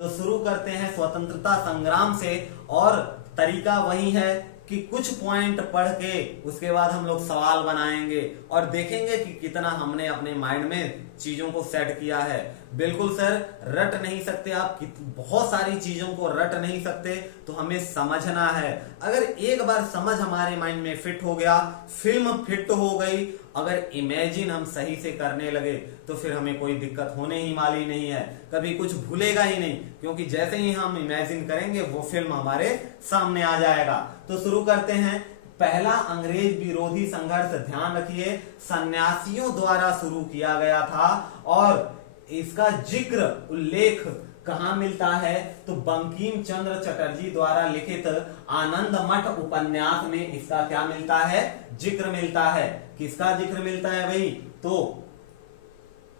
तो शुरू करते हैं स्वतंत्रता संग्राम से। और तरीका वही है कि कुछ पॉइंट पढ़ के उसके बाद हम लोग सवाल बनाएंगे और देखेंगे कि कितना हमने अपने माइंड में चीजों को सेट किया है। बिल्कुल सर, रट नहीं सकते आप, बहुत सारी चीजों को रट नहीं सकते, तो हमें समझना है। अगर एक बार समझ हमारे माइंड में फिट हो गया, फिल्म फिट हो गई, अगर इमेजिन हम सही से करने लगे तो फिर हमें कोई दिक्कत होने ही वाली नहीं है, कभी कुछ भूलेगा ही नहीं, क्योंकि जैसे ही हम इमेजिन करेंगे वो फिल्म हमारे सामने आ जाएगा। तो शुरू करते हैं। पहला अंग्रेज विरोधी संघर्ष, ध्यान रखिए, सन्यासियों द्वारा शुरू किया गया था और इसका जिक्र उल्लेख कहां मिलता है? तो बंकिम चंद्र चटर्जी द्वारा लिखित आनंद मठ उपन्यास में इसका क्या मिलता है? जिक्र मिलता है। किसका जिक्र मिलता है भाई? तो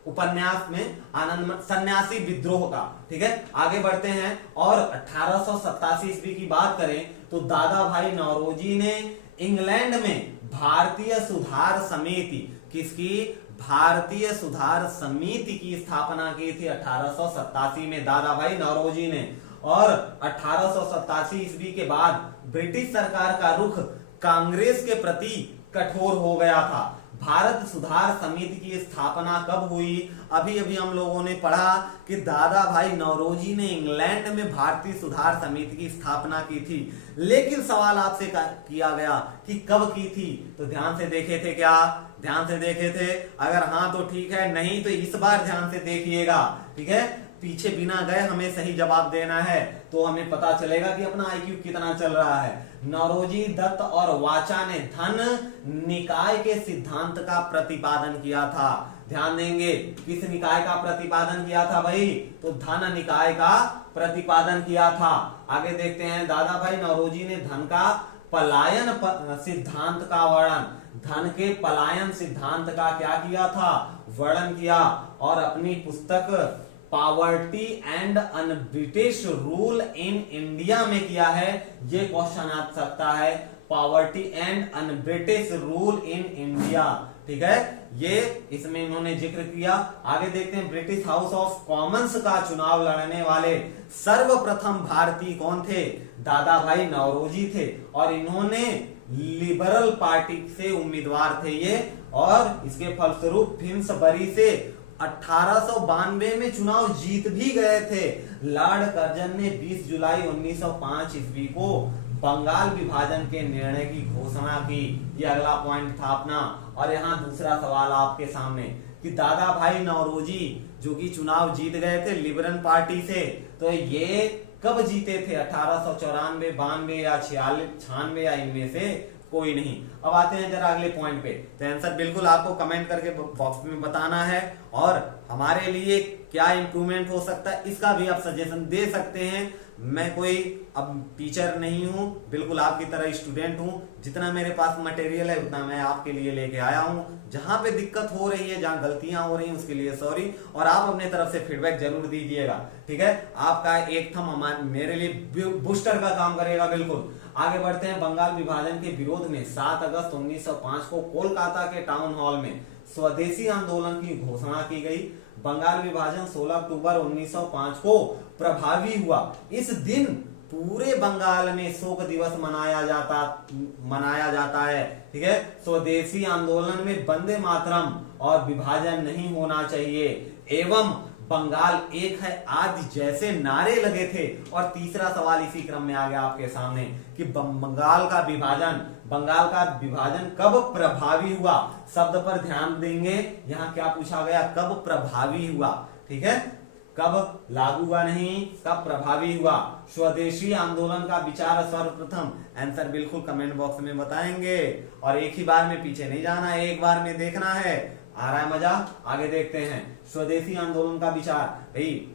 उपन्यास में आनंद मठ सन्यासी विद्रोह का। ठीक है, आगे बढ़ते हैं। और 1887 ईस्वी की बात करें तो दादा भाई नौरोजी ने इंग्लैंड में भारतीय सुधार समिति, किसकी? भारतीय सुधार समिति की स्थापना की थी 1887 में दादा भाई नौरोजी ने। और 1887 ईस्वी के बाद ब्रिटिश सरकार का रुख कांग्रेस के प्रति कठोर हो गया था। भारत सुधार समिति की स्थापना कब हुई? अभी अभी हम लोगों ने पढ़ा कि दादा भाई नौरोजी ने इंग्लैंड में भारतीय सुधार समिति की स्थापना की थी, लेकिन सवाल आपसे किया गया कि कब की थी? तो ध्यान से देखे थे क्या? ध्यान से देखे थे? अगर हाँ तो ठीक है, नहीं तो इस बार ध्यान से देखिएगा। ठीक है, पीछे बिना गए हमें सही जवाब देना है, तो हमें पता चलेगा कि अपना आईक्यू कितना चल रहा है। नौरोजी, दत्त और वाचा ने धन निकाय के सिद्धांत का प्रतिपादन किया था। ध्यान देंगे, किस निकाय का प्रतिपादन किया था भाई? तो धन निकाय का प्रतिपादन किया था। आगे देखते हैं। दादा भाई नौरोजी ने धन का पलायन सिद्धांत का वर्णन, धन के पलायन सिद्धांत का क्या किया था? वर्णन किया। और अपनी पुस्तक poverty and un British rule in India में किया है। ये क्वेश्चन आ सकता है, poverty and un British rule in India. ठीक है, ये इसमें इन्होंने जिक्र किया। आगे देखते हैं। ब्रिटिश हाउस ऑफ कॉमन्स का चुनाव लड़ने वाले सर्वप्रथम भारतीय कौन थे? दादा भाई नौरोजी थे। और इन्होंने लिबरल पार्टी से उम्मीदवार थे ये, और इसके फलस्वरूप फिन्सबरी से 1892 में चुनाव जीत भी गए थे। लॉर्ड कर्जन ने 20 जुलाई 1905 ईस्वी को बंगाल विभाजन के निर्णय की घोषणा की। ये अगला पॉइंट था अपना। और यहाँ दूसरा सवाल आपके सामने कि दादा भाई नौरोजी जो कि चुनाव जीत गए थे लिबरल पार्टी से, तो ये कब जीते थे? 1894, 92 या 96 या इनमें से कोई नहीं। अब आते हैं जरा अगले पॉइंट पे। तो आंसर बिल्कुल आपको कमेंट करके बॉक्स में बताना है, और हमारे लिए क्या इंप्रूवमेंट हो सकता है इसका भी आप सजेशन दे सकते हैं। मैं कोई अब टीचर नहीं हूं, बिल्कुल आपकी तरह स्टूडेंट हूं। जितना मेरे पास मटेरियल है उतना मैं आपके लिए लेके आया हूं। जहां पे दिक्कत हो रही है, जहां गलतियां हो रही हैं, उसके लिए सॉरी, और आप अपने तरफ से फीडबैक जरूर दीजिएगा। ठीक है, आपका एक थम मेरे लिए बूस्टर का काम करेगा। बिल्कुल आगे बढ़ते हैं। बंगाल विभाजन के विरोध में 7 अगस्त 1905 को कोलकाता के टाउन हॉल में स्वदेशी आंदोलन की घोषणा की गई। बंगाल विभाजन 16 अक्टूबर 1905 को प्रभावी हुआ। इस दिन पूरे बंगाल में शोक दिवस मनाया जाता है। ठीक है, स्वदेशी आंदोलन में वंदे मातरम और विभाजन नहीं होना चाहिए एवं बंगाल एक है आदि जैसे नारे लगे थे। और तीसरा सवाल इसी क्रम में आ गया आपके सामने कि बंगाल का विभाजन कब प्रभावी हुआ? शब्द पर ध्यान देंगे, यहाँ क्या पूछा गया? कब प्रभावी हुआ? ठीक है, कब लागू हुआ नहीं, कब प्रभावी हुआ? स्वदेशी आंदोलन का विचार सर्वप्रथम। आंसर बिल्कुल कमेंट बॉक्स में बताएंगे, और एक ही बार में पीछे नहीं जाना है, एक बार में देखना है। आ रहा है मजा? आगे देखते हैं। स्वदेशी आंदोलन का विचार, भाई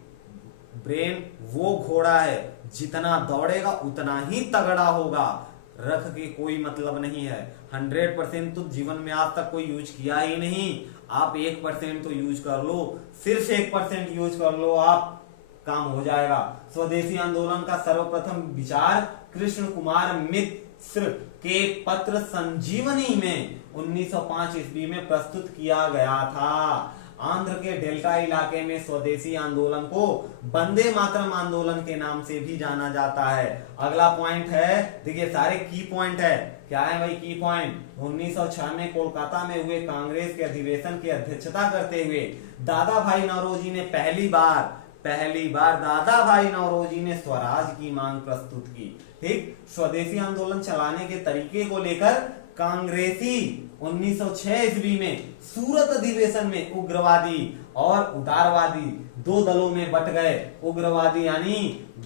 ब्रेन वो घोड़ा है जितना दौड़ेगा उतना ही तगड़ा होगा, रख के कोई मतलब नहीं है। 100% तो जीवन में आज तक कोई यूज किया ही नहीं, आप 1% तो यूज कर लो, सिर्फ 1% यूज कर लो, आप काम हो जाएगा। स्वदेशी आंदोलन का सर्वप्रथम विचार कृष्ण कुमार मिश्र के पत्र संजीवनी में 1905 ईस्वी में प्रस्तुत किया गया था। आंध्र के डेल्टा इलाके में स्वदेशी आंदोलन को वंदे मातरम आंदोलन के नाम से भी जाना जाता है। अगला पॉइंट है, देखिए सारे की पॉइंट है, क्या है भाई की पॉइंट। 1906 में कोलकाता में हुए कांग्रेस के अधिवेशन की अध्यक्षता करते हुए दादा भाई नौरोजी ने पहली बार दादा भाई नौरोजी ने स्वराज की मांग प्रस्तुत की। ठीक, स्वदेशी आंदोलन चलाने के तरीके को लेकर कांग्रेसी 1906 ईस्वी में सूरत अधिवेशन में उग्रवादी और उदारवादी दो दलों में बट गए। उग्रवादी यानी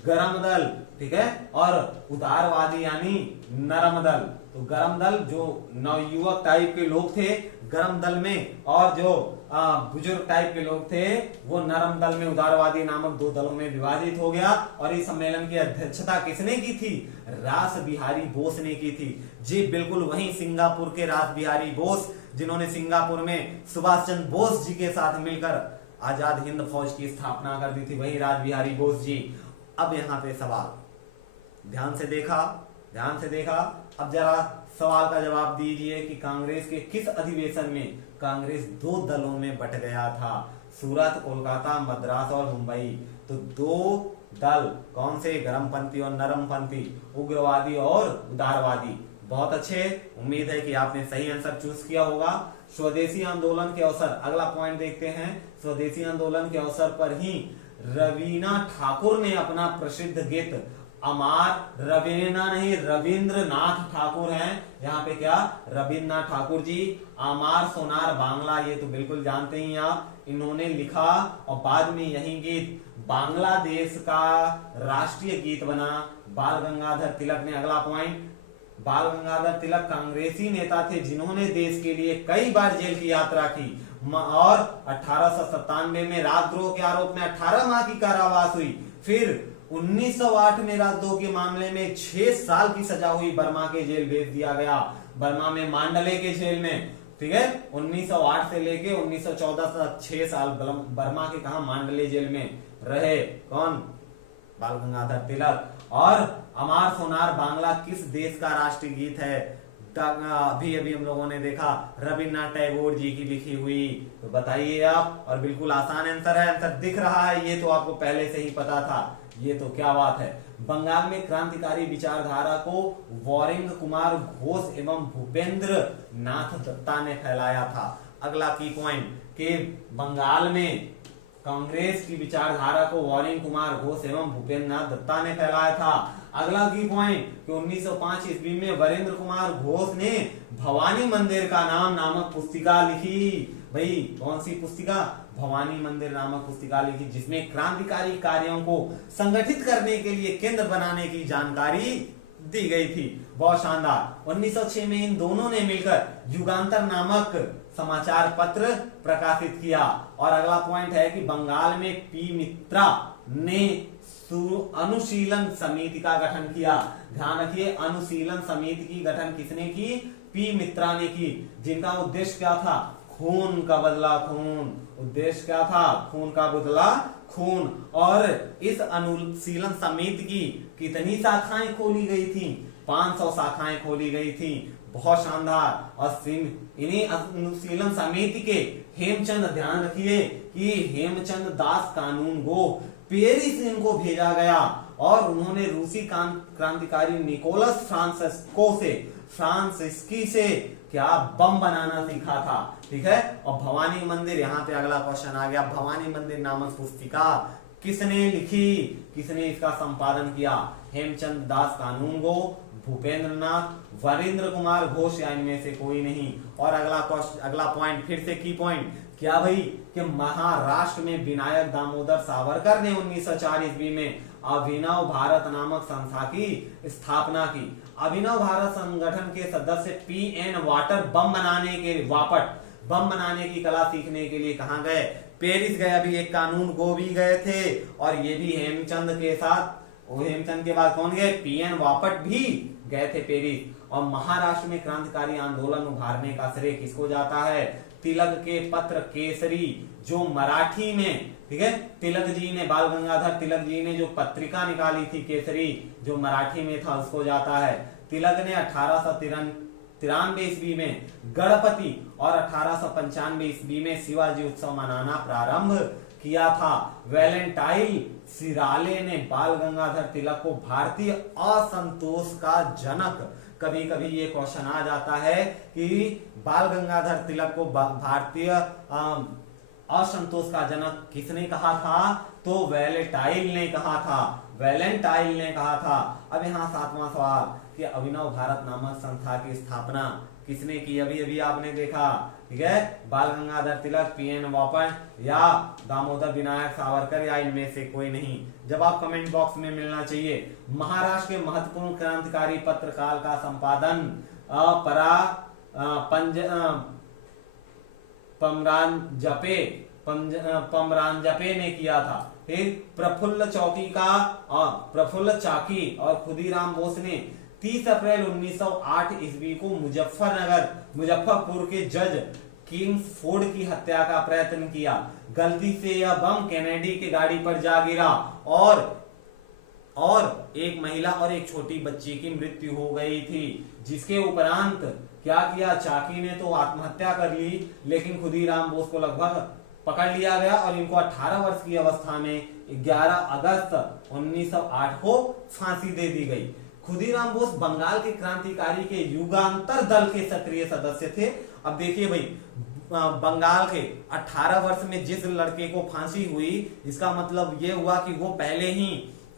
गरम दल, ठीक है, और उदारवादी यानी नरम दल। तो गरम दल जो नवयुवक टाइप के लोग थे गरम दल में, और जो बुजुर्ग टाइप के लोग थे वो नरम दल में, उदारवादी नामक दो दलों में विभाजित हो गया। और इस सम्मेलन की अध्यक्षता किसने की थी? रास बिहारी बोस ने की थी। जी बिल्कुल, वही सिंगापुर के रास बिहारी बोस, जिन्होंने सिंगापुर में सुभाष चंद्र बोस जी के साथ मिलकर आजाद हिंद फौज की स्थापना कर दी थी, वही रास बिहारी बोस जी। अब यहाँ पे सवाल ध्यान से देखा, अब जरा सवाल का जवाब दीजिए कि कांग्रेस के किस अधिवेशन में कांग्रेस दो दलों में बट गया था? सूरत, कोलकाता, मद्रास और मुंबई। तो दो दल कौन से? गरमपंथी और नरमपंथी, उग्रवादी और उदारवादी। बहुत अच्छे, उम्मीद है कि आपने सही आंसर चूज किया होगा। स्वदेशी आंदोलन के अवसर, अगला पॉइंट देखते हैं। स्वदेशी आंदोलन के अवसर पर ही रवीना ठाकुर ने अपना प्रसिद्ध गीत अमार, रवीना नहीं रविंद्रनाथ ठाकुर हैं यहाँ पे, क्या रविंद्रनाथ ठाकुर जी, अमार सोनार बांग्ला, ये तो बिल्कुल जानते ही आप, इन्होंने लिखा और बाद में यही गीत बांग्लादेश का राष्ट्रीय गीत बना बाल गंगाधर तिलक ने। अगला पॉइंट, बाल गंगाधर तिलक कांग्रेसी नेता थे जिन्होंने देश के लिए कई बार जेल की यात्रा की और 1897 में राजद्रोह के आरोप में 18 माह की कारावास हुई। फिर 1908 में राजद्रोह के मामले में 6 साल की सजा हुई, बर्मा के जेल भेज दिया गया, बर्मा में मांडले के जेल में। ठीक है, 1908 से लेके 1914 तक 6 साल बर्मा के कहा मांडले जेल में रहे। कौन? बाल गंगाधर तिलक। और अमार सोनार बांग्ला किस देश का राष्ट्रीय गीत है? अभी हम लोगों ने देखा रविन्द्रनाथ टैगोर जी की लिखी हुई। तो बताइए आप, और बिल्कुल आसान आंसर है, आंसर दिख रहा है, ये तो आपको पहले से ही पता था। ये तो क्या बात है। बंगाल में क्रांतिकारी विचारधारा को वॉरिंग कुमार घोष एवं भूपेंद्र नाथ दत्ता ने फैलाया था। अगला की पॉइंट कि बंगाल में कांग्रेस की विचारधारा को वॉरिंग कुमार घोष एवं भूपेंद्र नाथ दत्ता ने फैलाया था। अगला की पॉइंट कि 1905 ईस्वी में वीरेंद्र कुमार घोष ने भवानी मंदिर का नाम नामक पुस्तिका लिखी। भाई कौन सी पुस्तिका? भवानी मंदिर नामक पुस्तिका लिखी, जिसमें क्रांतिकारी कार्यों को संगठित करने के लिए केंद्र बनाने की जानकारी दी गई थी। बहुत शानदार। 1906 में इन दोनों ने मिलकर युगांतर नामक समाचार पत्र प्रकाशित किया। और अगला पॉइंट है कि बंगाल में पी मित्रा ने अनुशीलन समिति का गठन किया। ध्यान रखिए, अनुशीलन समिति की गठन किसने की? पी मित्रा ने की, जिनका उद्देश्य क्या था? खून का बदला खून। उद्देश्य क्या था? खून का बदला खून। और इस अनुशीलन समिति की कितनी शाखाएं खोली गई थी? 500 शाखाएं खोली गई थी। बहुत शानदार। और इन्हीं अनुशीलन समिति के हेमचंद, ध्यान रखिए कि हेमचंद दास कानून गो पेरिस इनको भेजा गया और उन्होंने रूसी क्रांतिकारी निकोलस फ्रांसिस्की से क्या बम बनाना सीखा था। ठीक है, और भवानी मंदिर, यहाँ पे अगला क्वेश्चन आ गया, भवानी मंदिर नामक पुस्तिका किसने लिखी? किसने इसका संपादन किया? हेमचंद दास कानूनगो, भूपेंद्र नाथ, वीरेंद्र कुमार घोष या इनमें से कोई नहीं। और अगला पॉइंट फिर से की पॉइंट क्या भाई कि महाराष्ट्र में विनायक दामोदर सावरकर ने 1904 ईस्वी में अभिनव भारत नामक संस्था की स्थापना की। अभिनव भारत संगठन के सदस्य पीएन वाटर बम बनाने की कला सीखने के लिए कहां गए? पेरिस गए। अभी एक कानून गो भी गए थे और ये भी हेमचंद के साथ। हेमचंद के बाद कौन गए? पीएन वापट भी गए थे पेरिस। और महाराष्ट्र में क्रांतिकारी आंदोलन उभारने का श्रेय किसको जाता है? तिलक के पत्र केसरी, जो मराठी में, ठीक है, तिलक जी ने, बाल गंगाधर तिलक जी ने जो पत्रिका निकाली थी केसरी, जो मराठी में था, उसको जाता है। तिलक ने 1893 ईस्वी में गणपति और 1895 ईस्वी में शिवाजी उत्सव मनाना प्रारंभ किया था। वैलेंटाइन सिराले ने बाल गंगाधर तिलक को भारतीय असंतोष का जनक, कभी कभी ये क्वेश्चन आ जाता है कि बाल गंगाधर तिलक को भारतीय असंतोष का जनक किसने कहा था, तो वैलेंटाइन ने कहा था, वैलेंटाइन ने कहा था। अब यहाँ 7वां सवाल कि अभिनव भारत नामक संस्था की स्थापना किसने की, अभी अभी आपने देखा, ठीक है, बाल गंगाधर तिलक, पीएन वापन या दामोदर विनायक सावरकर या इनमें से कोई नहीं। जवाब कमेंट बॉक्स में मिलना चाहिए। महाराष्ट्र के महत्वपूर्ण क्रांतिकारी पत्र काल का संपादन पमरांजपे ने किया था। फिर प्रफुल्ल चाकी और खुदीराम बोस ने 30 अप्रैल 1908 ईस्वी को मुजफ्फरपुर के जज किंग्सफोर्ड की हत्या का प्रयत्न किया। गलती से यह बम कैनेडी के गाड़ी पर जा गिरा और एक महिला और एक छोटी बच्ची की मृत्यु हो गई थी। जिसके उपरांत क्या किया, चाकी ने तो आत्महत्या कर ली, लेकिन खुदीराम बोस को लगभग पकड़ लिया गया और इनको 18 वर्ष की अवस्था में 11 अगस्त 1908 को फांसी दे दी गई। खुदीराम बोस बंगाल के क्रांतिकारी के युगांतर दल के सक्रिय सदस्य थे। अब देखिए भाई, बंगाल के 18 वर्ष में जिस लड़के को फांसी हुई, इसका मतलब ये हुआ कि वो पहले ही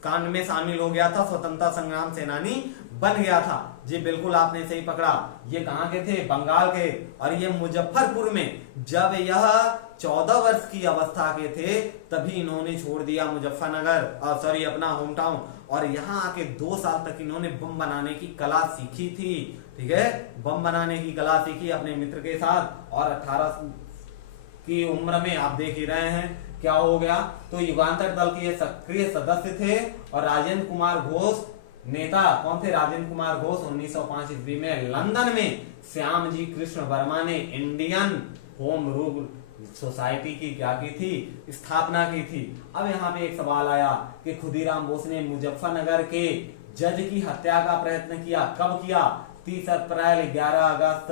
कांड में शामिल हो गया था, स्वतंत्रता संग्राम सेनानी बन गया था। जी बिल्कुल आपने सही पकड़ा। ये कहाँ के थे, बंगाल के, और ये मुजफ्फरपुर में जब यह 14 वर्ष की अवस्था के थे तभी इन्होंने छोड़ दिया मुजफ्फरनगर, अपना होम टाउन, और यहाँ आके 2 साल तक इन्होंने बम बनाने की कला सीखी थी। ठीक है, बम बनाने की कला सीखी अपने मित्र के साथ, और 18 की उम्र में आप देख ही रहे हैं क्या हो गया। तो युगांतर दल के सक्रिय सदस्य थे। और राजेंद्र कुमार घोष नेता कौन थे, राजेंद्र कुमार घोष 1905 ईस्वी में लंदन में श्यामजी कृष्ण वर्मा ने इंडियन होम रूल सोसाइटी की क्या की थी, स्थापना की थी। अब यहाँ पे एक सवाल आया कि खुदीराम बोस ने मुजफ्फरनगर के जज की हत्या का प्रयत्न किया, कब किया, 30 अप्रैल, 11 अगस्त,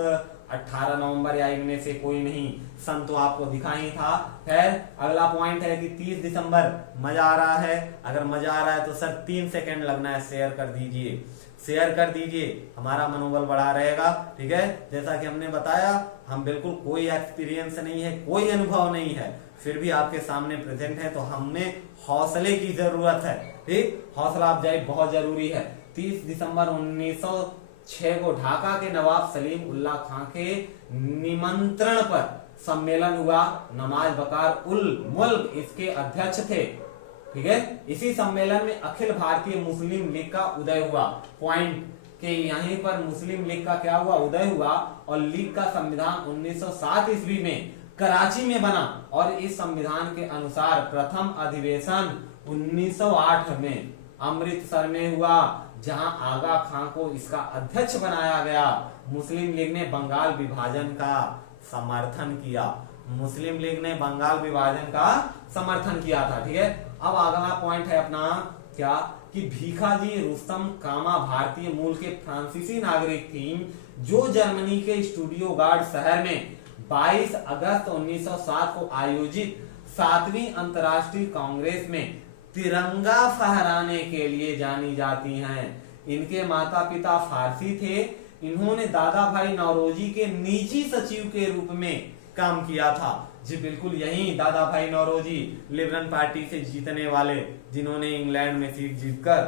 18 नवंबर या इनमें से कोई नहीं। सन तो आपको दिखा ही था। खैर अगला पॉइंट है कि 30 दिसंबर, मजा आ रहा है, अगर मजा आ रहा है तो सर 3 सेकंड लगना है, शेयर कर दीजिए, शेयर कर दीजिए, हमारा मनोबल बढ़ा रहेगा। ठीक है, जैसा कि हमने बताया, हम बिल्कुल कोई एक्सपीरियंस नहीं है, कोई अनुभव नहीं है, फिर भी आपके सामने प्रेजेंट है, तो हमें हौसले की जरूरत है। ठीक, हौसला अफजाई बहुत जरूरी है। 30 दिसंबर 1906 को ढाका के नवाब सलीम उल्लाह खां के निमंत्रण पर सम्मेलन हुआ। नमाज बकार उल मुल्क इसके अध्यक्ष थे। ठीक है, इसी सम्मेलन में अखिल भारतीय मुस्लिम लीग का उदय हुआ। पॉइंट के यहीं पर मुस्लिम लीग का क्या हुआ, उदय हुआ, और लीग का संविधान 1907 ईस्वी में कराची में बना, और इस संविधान के अनुसार प्रथम अधिवेशन 1908 में अमृतसर में हुआ, जहां आगा खां को इसका अध्यक्ष बनाया गया। मुस्लिम लीग ने बंगाल विभाजन का समर्थन किया, मुस्लिम लीग ने बंगाल विभाजन का समर्थन किया था। ठीक है, अब अगला पॉइंट है अपना क्या, कि भीखाजी रुस्तम कामा भारतीय मूल के फ्रांसीसी नागरिक थी, जो जर्मनी के स्टुटगार्ट शहर में 22 अगस्त 1907 को आयोजित 7वीं अंतर्राष्ट्रीय कांग्रेस में तिरंगा फहराने के लिए जानी जाती हैं। इनके माता पिता फारसी थे। इन्होंने दादा भाई नौरोजी के निजी सचिव के रूप में काम किया था। जी बिल्कुल, यही दादा भाई नौरोजी, लिबरल पार्टी से जीतने वाले, जिन्होंने इंग्लैंड में सीट जीतकर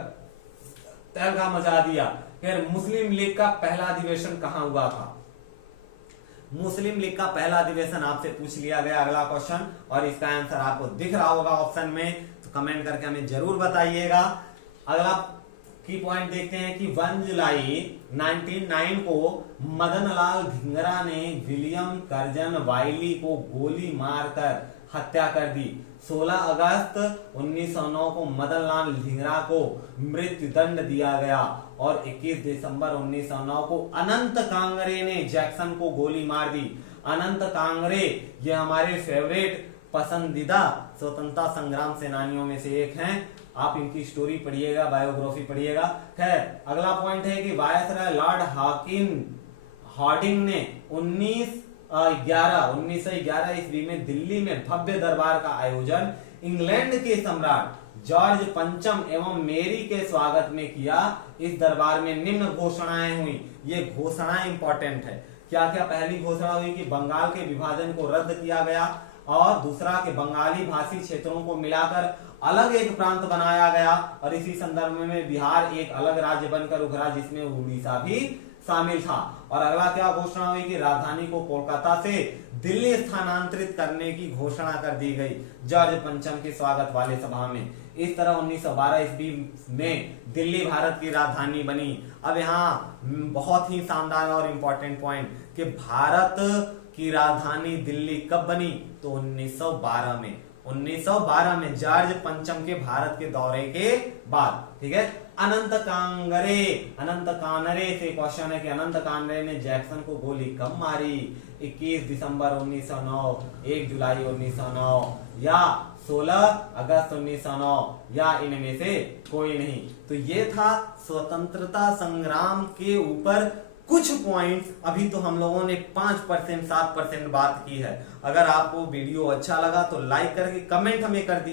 तहलका मचा दिया। फिर मुस्लिम लीग का पहला अधिवेशन कहाँ हुआ था, मुस्लिम लीग का पहला अधिवेशन आपसे पूछ लिया गया, अगला क्वेश्चन, और इसका आंसर आपको दिख रहा होगा ऑप्शन में, तो कमेंट करके हमें जरूर बताइएगा। अगला की पॉइंट देखते हैं कि 1 जुलाई 1909 को मदनलाल धिंगरा ने विलियम कर्जन वाइली को गोली मारकर हत्या कर दी। 16 अगस्त 1909 को मदनलाल धिंगरा को मृत्यु दंड दिया गया, और 21 दिसंबर 1909 को अनंत कांगरे ने जैक्सन को गोली मार दी। अनंत कांगरे ये हमारे फेवरेट पसंदीदा स्वतंत्रता संग्राम सेनानियों में से एक हैं। आप इनकी स्टोरी पढ़िएगा, बायोग्राफी पढ़िएगा। खैर अगला पॉइंट है कि वायसराय लॉर्ड हार्डिंग ने 1911 ईस्वी में दिल्ली में भव्य दरबार का आयोजन इंग्लैंड के सम्राट जॉर्ज पंचम एवं मेरी के स्वागत में किया। इस दरबार में निम्न घोषणाएं हुई। ये घोषणाएं इंपॉर्टेंट है। क्या क्या? पहली घोषणा हुई कि बंगाल के विभाजन को रद्द किया गया, और दूसरा कि बंगाली भाषी क्षेत्रों को मिलाकर अलग एक प्रांत बनाया गया, और इसी संदर्भ में बिहार एक अलग राज्य बनकर उभरा जिसमें उड़ीसा भी शामिल था। और अगला क्या घोषणा हुई कि राजधानी को कोलकाता से दिल्ली स्थानांतरित करने की घोषणा कर दी गई जॉर्ज पंचम के स्वागत वाले सभा में। इस तरह 1912 ईस्वी में दिल्ली भारत की राजधानी बनी। अब यहाँ बहुत ही शानदार और इंपॉर्टेंट पॉइंट कि भारत की राजधानी दिल्ली कब बनी? तो 1912 में। 1912 में जॉर्ज पंचम के भारत के दौरे के बाद। ठीक है। अनंत कानरे से क्वेश्चन है कि अनंत कानरे ने जैक्सन को गोली कब मारी? 21 दिसंबर 1909, 1 जुलाई 1909 या 16 अगस्त 1909 या इनमें से कोई नहीं। तो ये था स्वतंत्रता संग्राम के ऊपर कुछ पॉइंट्स। अभी तो हम लोगों ने 5% 7% बात की है। अगर आपको वीडियो अच्छा लगा तो लाइक करके कमेंट हमें कर दीजिए।